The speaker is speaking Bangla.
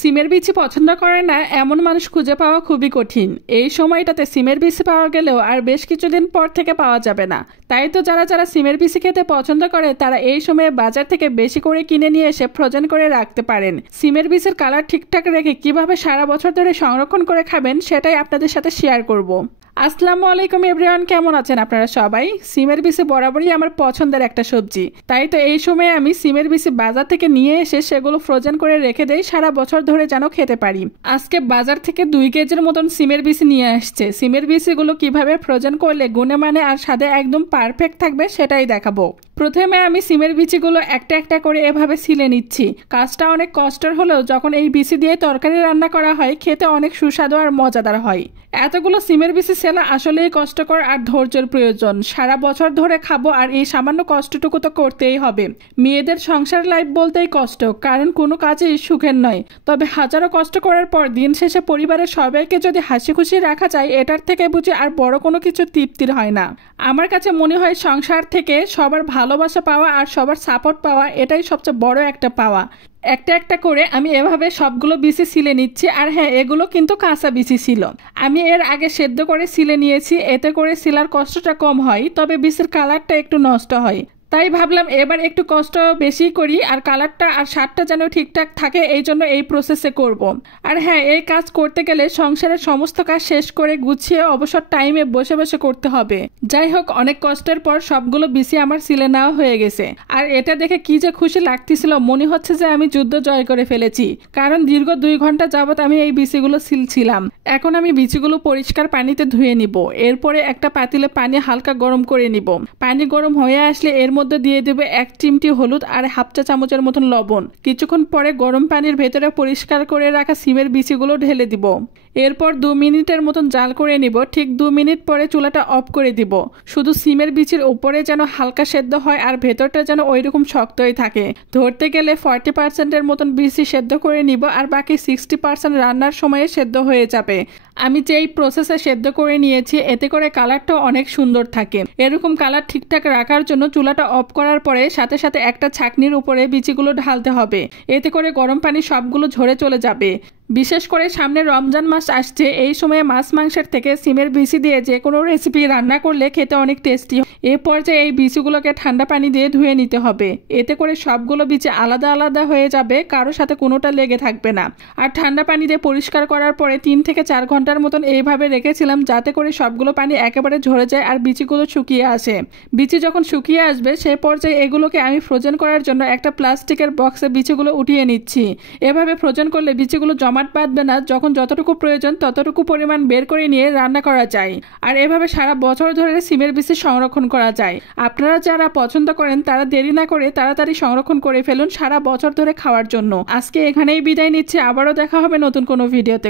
সিমের বিচি পছন্দ করে না এমন মানুষ খুঁজে পাওয়া খুবই কঠিন। এই সময়টাতে সিমের বিচি পাওয়া গেলেও আর বেশ কিছুদিন পর থেকে পাওয়া যাবে না। তাই তো যারা যারা সিমের বিচি খেতে পছন্দ করে তারা এই সময়ে বাজার থেকে বেশি করে কিনে নিয়ে এসে ফ্রোজেন করে রাখতে পারেন। সিমের বিচির কালার ঠিকঠাক রেখে কিভাবে সারা বছর ধরে সংরক্ষণ করে খাবেন সেটাই আপনাদের সাথে শেয়ার করব। আসসালামু আলাইকুম এভরিওয়ান, কেমন আছেন আপনারা সবাই? সিমের বিচি বরাবরই আমার পছন্দের একটা সবজি, তাই তো এই সময় আমি সিমের বিচি বাজার থেকে নিয়ে এসে সেগুলো ফ্রোজেন করে রেখে দেই সারা বছর ধরে যেন খেতে পারি। আজকে বাজার থেকে 2 কেজির মতন সিমের বিচি নিয়ে আসছে। সিমের বিচিগুলো কিভাবে ফ্রোজেন করলে গুণে মানে আর স্বাদে একদম পারফেক্ট থাকবে সেটাই দেখাবো। প্রথমে আমি সিমের বিচিগুলো একটা একটা করে এভাবে ছিলে নিচ্ছি। কাজটা অনেক কষ্টের হলেও যখন এই বিচি দিয়ে তরকারি রান্না করা হয় খেতে অনেক সুস্বাদু আর মজাদার হয়। এতগুলো সিমের বিচি সেলা আসলেই কষ্টকর আর ধৈর্যের প্রয়োজন। সারা বছর ধরে খাবো আর এই সামান্য কষ্টটুকু তো করতেই হবে। মেয়েদের সংসার লাইফ বলতেই কষ্ট, কারণ কোনো কাজেই সুখের নয়। তবে হাজারো কষ্ট করার পর দিন শেষে পরিবারের সবাইকে যদি হাসি খুশি রাখা যায় এটার থেকে বুঝি আর বড় কোনো কিছু তৃপ্তির হয় না। আমার কাছে মনে হয় সংসার থেকে সবার ভালোবাসা পাওয়া আর সবার সাপোর্ট পাওয়া এটাই সবচেয়ে বড় একটা পাওয়া। একটা একটা করে আমি এভাবে সবগুলো বিচি ছিলে নিচ্ছি। আর হ্যাঁ, এগুলো কিন্তু কাঁচা বিচি ছিল। আমি এর আগে সেদ্ধ করে ছিলে নিয়েছি, এতে করে সিলার কষ্টটা কম হয়, তবে বিচির কালারটা একটু নষ্ট হয়। তাই ভাবলাম এবার একটু কষ্ট বেশি করি আর কালারটা আর স্বাদটা যেন ঠিকঠাক থাকে, এই জন্য এই প্রসেসে করব। আর হ্যাঁ, এই কাজ করতে গেলে সংসারের সমস্ত কাজ শেষ করে গুছিয়ে অবসর টাইমে বসে বসে করতে হবে। যাই হোক, অনেক কষ্টের পর সবগুলো বিচি আমার সিলে নেওয়া হয়ে গেছে। আর এটা দেখে কি যে খুশি লাগতেছিল, মনে হচ্ছে যে আমি যুদ্ধ জয় করে ফেলেছি। কারণ দীর্ঘ 2 ঘন্টা যাবত আমি এই বিচিগুলো সিলছিলাম। এখন আমি বিচিগুলো পরিষ্কার পানিতে ধুয়ে নিব। এরপরে একটা পাতিলে পানি হালকা গরম করে নিব। পানি গরম হয়ে আসলে এর মধ্যে দিয়ে দেবে 1 চিমটি হলুদ আর 1/2 চা চামচের মতন লবণ। কিছুক্ষণ পরে গরম পানির ভেতরে পরিষ্কার করে রাখা সিমের বিচিগুলো ঢেলে দিব। এরপর 2 মিনিটের মতন জাল করে নিব। ঠিক 2 মিনিট পরে চুলাটা অফ করে দিব। শুধু সিমের বিচির উপরে যেন হালকা সেদ্ধ হয় আর ভেতরটা যেন ওইরকম শক্তই থাকে। ধরতে গেলে 40%-এর মতন বিচি সেদ্ধ করে নিব আর বাকি 60% রান্নার সময়ে সেদ্ধ হয়ে যাবে। আমি যেই প্রসেসে সেদ্ধ করে নিয়েছি এতে করে কালারটা অনেক সুন্দর থাকে। এরকম কালার ঠিকঠাক রাখার জন্য চুলাটা অফ করার পরে সাথে সাথে একটা ছাঁকনির উপরে বিচিগুলো ঢালতে হবে। এতে করে গরম পানি সবগুলো ঝরে চলে যাবে। বিশেষ করে সামনে রমজান মাস আসছে, এই সময়ে মাছ মাংসের থেকে সিমের বিচি দিয়ে যে কোনো রেসিপি রান্না করলে খেতে অনেক টেস্টি। এ পর্যায়ে এই বিচিগুলোকে ঠান্ডা পানি দিয়ে ধুয়ে নিতে হবে। এতে করে সবগুলো বিচি আলাদা আলাদা হয়ে যাবে, কারোর সাথে কোনোটা লেগে থাকবে না। আর ঠান্ডা পানি দিয়ে পরিষ্কার করার পরে 3 থেকে 4 ঘন্টার মতন এইভাবে রেখেছিলাম, যাতে করে সবগুলো পানি একেবারে ঝরে যায় আর বিচিগুলো শুকিয়ে আসে। বিচি যখন শুকিয়ে আসবে সেই পর্যায়ে এগুলোকে আমি ফ্রোজেন করার জন্য একটা প্লাস্টিকের বক্সে বিচিগুলো উঠিয়ে নিচ্ছি। এভাবে ফ্রোজেন করলে বিচিগুলো জমাট বাঁধবে না। যখন যতটুকু প্রয়োজন ততটুকু পরিমাণ বের করে নিয়ে রান্না করা যায়। আর এভাবে সারা বছর ধরে সিমের বিচি সংরক্ষণ করা যায়। আপনারা যারা পছন্দ করেন তারা দেরি না করে তাড়াতাড়ি সংরক্ষণ করে ফেলুন সারা বছর ধরে খাওয়ার জন্য। আজকে এখানেই বিদায় নিচ্ছি, আবারও দেখা হবে নতুন কোনো ভিডিওতে।